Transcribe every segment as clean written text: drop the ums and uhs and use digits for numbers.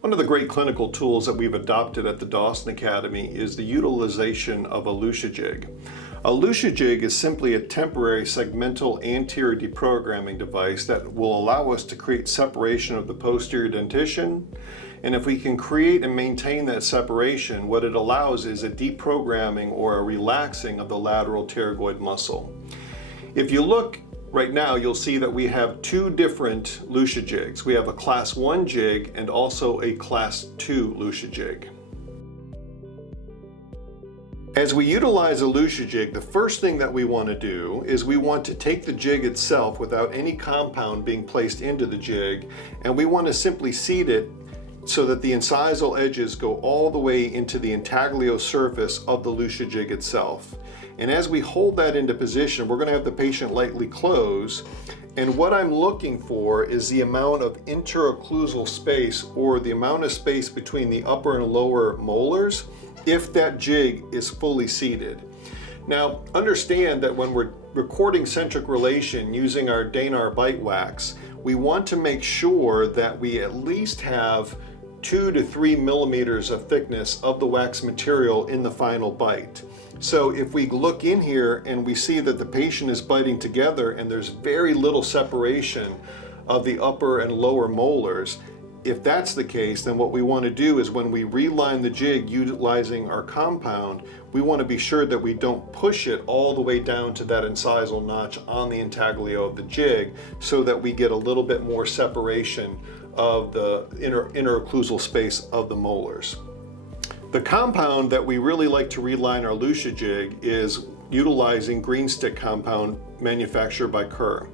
One of the great clinical tools that we've adopted at the Dawson Academy is the utilization of a Lucia jig. A Lucia jig is simply a temporary segmental anterior deprogramming device that will allow us to create separation of the posterior dentition. And if we can create and maintain that separation, what it allows is a deprogramming or a relaxing of the lateral pterygoid muscle. If you look right now, you'll see that we have two different Lucia jigs. We have a class 1 jig and also a class 2 Lucia jig. As we utilize a Lucia jig, the first thing that we want to do is we want to take the jig itself without any compound being placed into the jig, and we want to simply seat it so that the incisal edges go all the way into the intaglio surface of the Lucia jig itself. And as we hold that into position, we're going to have the patient lightly close. And what I'm looking for is the amount of interocclusal space, or the amount of space between the upper and lower molars, if that jig is fully seated. Now, understand that when we're recording centric relation using our Danar bite wax, we want to make sure that we at least have 2 to 3 millimeters of thickness of the wax material in the final bite. So if we look in here and we see that the patient is biting together and there's very little separation of the upper and lower molars, if that's the case, then what we want to do is when we reline the jig utilizing our compound, we want to be sure that we don't push it all the way down to that incisal notch on the intaglio of the jig, so that we get a little bit more separation of the interocclusal space of the molars. The compound that we really like to reline our Lucia jig is utilizing green stick compound manufactured by Kerr.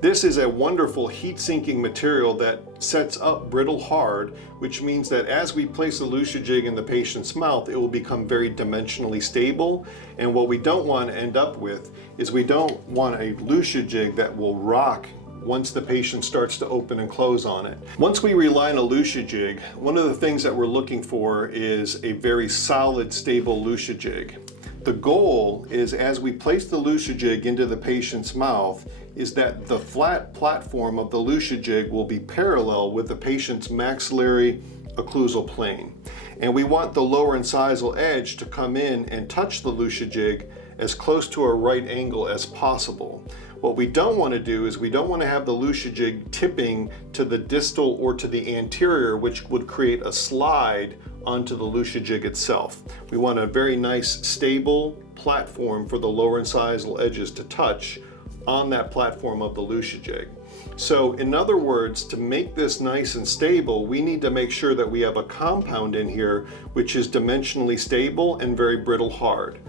This is a wonderful heat-sinking material that sets up brittle hard, which means that as we place the Lucia jig in the patient's mouth, it will become very dimensionally stable. And what we don't want to end up with is we don't want a Lucia jig that will rock once the patient starts to open and close on it. Once we reline a Lucia jig, one of the things that we're looking for is a very solid, stable Lucia jig. The goal is, as we place the Lucia jig into the patient's mouth, is that the flat platform of the Lucia jig will be parallel with the patient's maxillary occlusal plane. And we want the lower incisal edge to come in and touch the Lucia jig as close to a right angle as possible. What we don't want to do is we don't want to have the Lucia jig tipping to the distal or to the anterior, which would create a slide onto the Lucia jig itself. We want a very nice stable platform for the lower incisal edges to touch on that platform of the Lucia jig. So in other words, to make this nice and stable, we need to make sure that we have a compound in here which is dimensionally stable and very brittle hard.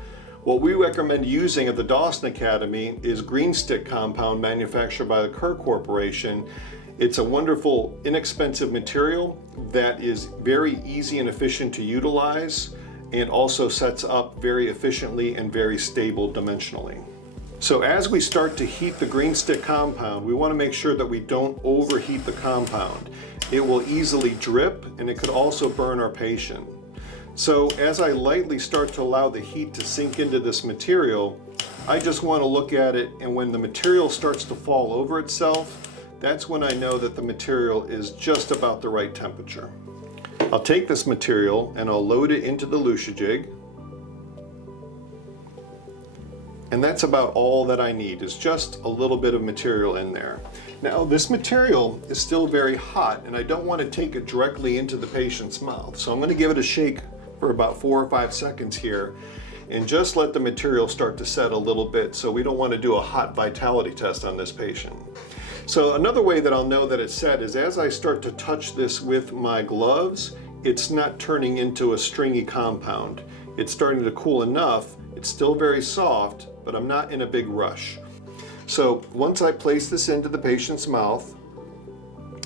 What we recommend using at the Dawson Academy is green stick compound manufactured by the Kerr Corporation. It's a wonderful, inexpensive material that is very easy and efficient to utilize, and also sets up very efficiently and very stable dimensionally. So as we start to heat the green stick compound, we want to make sure that we don't overheat the compound. It will easily drip, and it could also burn our patient. So as I lightly start to allow the heat to sink into this material, I just want to look at it, and when the material starts to fall over itself, that's when I know that the material is just about the right temperature. I'll take this material and I'll load it into the Lucia jig. And that's about all that I need, is just a little bit of material in there. Now, this material is still very hot, and I don't want to take it directly into the patient's mouth. So I'm going to give it a shake for about 4 or 5 seconds here, and just let the material start to set a little bit, so we don't want to do a hot vitality test on this patient. So another way that I'll know that it's set is as I start to touch this with my gloves, it's not turning into a stringy compound. It's starting to cool enough. It's still very soft, but I'm not in a big rush. So once I place this into the patient's mouth,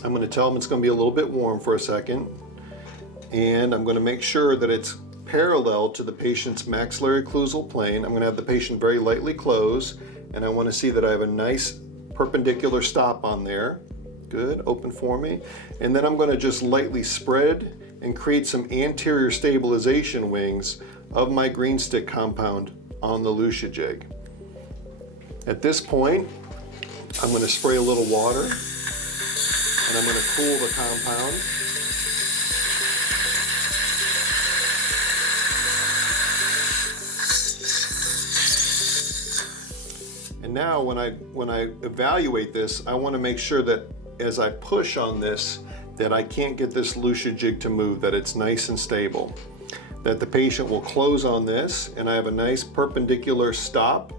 I'm going to tell them it's going to be a little bit warm for a second, and I'm going to make sure that it's parallel to the patient's maxillary occlusal plane. I'm going to have the patient very lightly close, and I want to see that I have a nice perpendicular stop on there. Good, open for me. And then I'm going to just lightly spread and create some anterior stabilization wings of my green stick compound on the Lucia jig. At this point, I'm going to spray a little water, and I'm going to cool the compound. now when I evaluate this, I want to make sure that as I push on this, that I can't get this Lucia jig to move, that it's nice and stable. That the patient will close on this, and I have a nice perpendicular stop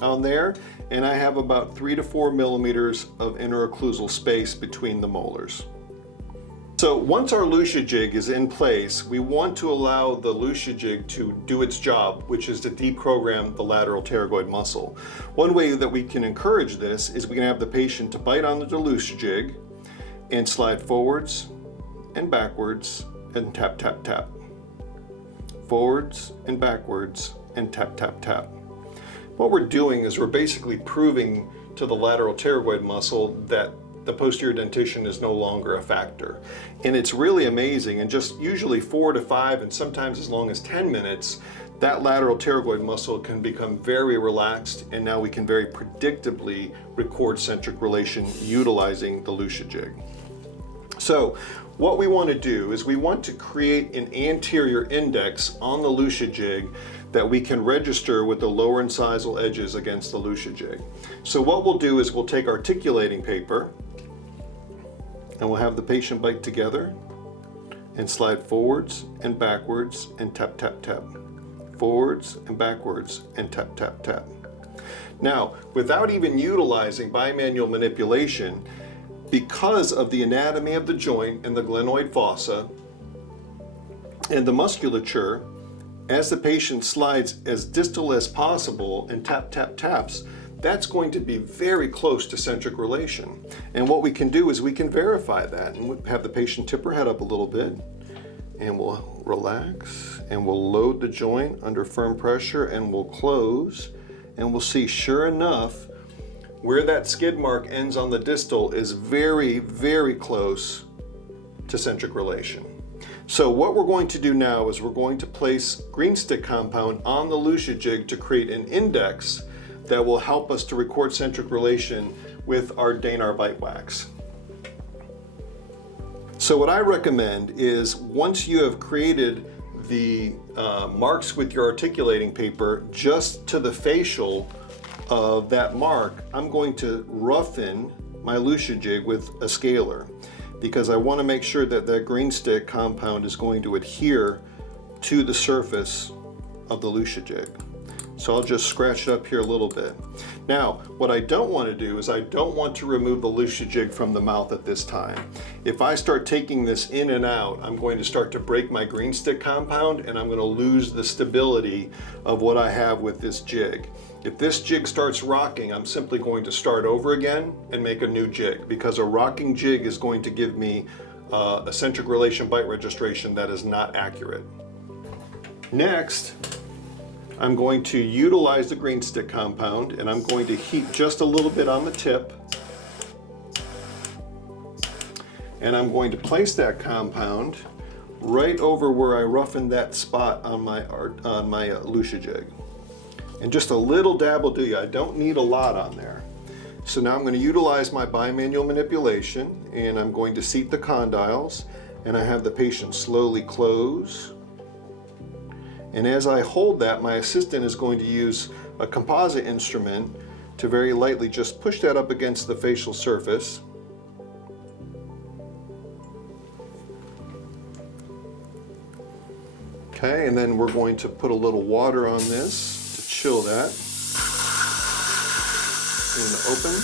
on there, and I have about 3 to 4 millimeters of interocclusal space between the molars. So once our Lucia jig is in place, we want to allow the Lucia jig to do its job, which is to deprogram the lateral pterygoid muscle. One way that we can encourage this is we can have the patient to bite on the Lucia jig and slide forwards and backwards and tap, tap, tap. Forwards and backwards and tap, tap, tap. What we're doing is we're basically proving to the lateral pterygoid muscle that the posterior dentition is no longer a factor. And it's really amazing, in just usually 4 to 5 and sometimes as long as 10 minutes, that lateral pterygoid muscle can become very relaxed, and now we can very predictably record centric relation utilizing the Lucia jig. So what we want to do is we want to create an anterior index on the Lucia jig that we can register with the lower incisal edges against the Lucia jig. So what we'll do is we'll take articulating paper and we'll have the patient bite together and slide forwards and backwards and tap, tap, tap. Forwards and backwards and tap, tap, tap. Now, without even utilizing bimanual manipulation, because of the anatomy of the joint and the glenoid fossa and the musculature, as the patient slides as distal as possible and tap, tap, taps, that's going to be very close to centric relation. And what we can do is we can verify that, and we'll have the patient tip her head up a little bit, and we'll relax, and we'll load the joint under firm pressure, and we'll close, and we'll see, sure enough, where that skid mark ends on the distal is very, very close to centric relation. So what we're going to do now is we're going to place green stick compound on the Lucia jig to create an index that will help us to record centric relation with our Danar bite wax. So what I recommend is once you have created the marks with your articulating paper, just to the facial of that mark, I'm going to roughen my Lucia jig with a scaler, because I want to make sure that that green stick compound is going to adhere to the surface of the Lucia jig. So I'll just scratch it up here a little bit. Now, what I don't want to do is I don't want to remove the Lucia jig from the mouth at this time. If I start taking this in and out, I'm going to start to break my green stick compound, and I'm going to lose the stability of what I have with this jig. If this jig starts rocking, I'm simply going to start over again and make a new jig, because a rocking jig is going to give me a centric relation bite registration that is not accurate. Next, I'm going to utilize the green stick compound, and I'm going to heat just a little bit on the tip, and I'm going to place that compound right over where I roughened that spot on my Lucia jig. And just a little dab will do you. I don't need a lot on there. So now I'm going to utilize my bimanual manipulation, and I'm going to seat the condyles, and I have the patient slowly close. And as I hold that, my assistant is going to use a composite instrument to very lightly just push that up against the facial surface. Okay, and then we're going to put a little water on this to chill that. And open.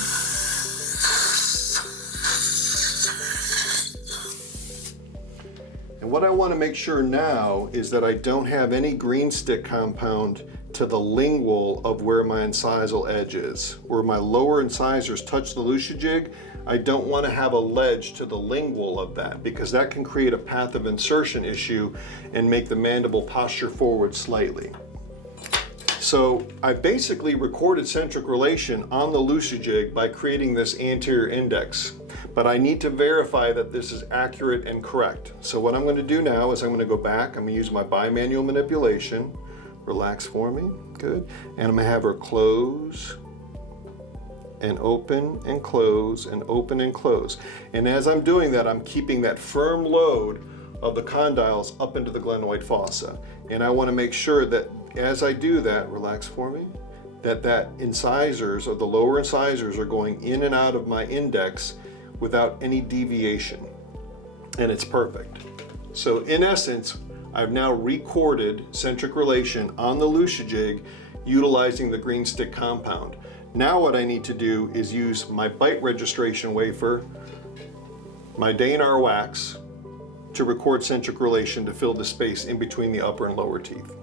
And what I want to make sure now is that I don't have any green stick compound to the lingual of where my incisal edge is. Where my lower incisors touch the Lucia jig, I don't want to have a ledge to the lingual of that, because that can create a path of insertion issue and make the mandible posture forward slightly. So I basically recorded centric relation on the Lucia jig by creating this anterior index, but I need to verify that this is accurate and correct. So what I'm going to do now is I'm going to go back, I'm going to use my bimanual manipulation, relax for me, good, and I'm going to have her close and open and close and open and close. And as I'm doing that, I'm keeping that firm load of the condyles up into the glenoid fossa. And I want to make sure that as I do that, relax for me, that incisors, or the lower incisors, are going in and out of my index without any deviation. And it's perfect. So in essence, I've now recorded centric relation on the Lucia jig utilizing the green stick compound. Now what I need to do is use my bite registration wafer, my Danar wax, to record centric relation to fill the space in between the upper and lower teeth.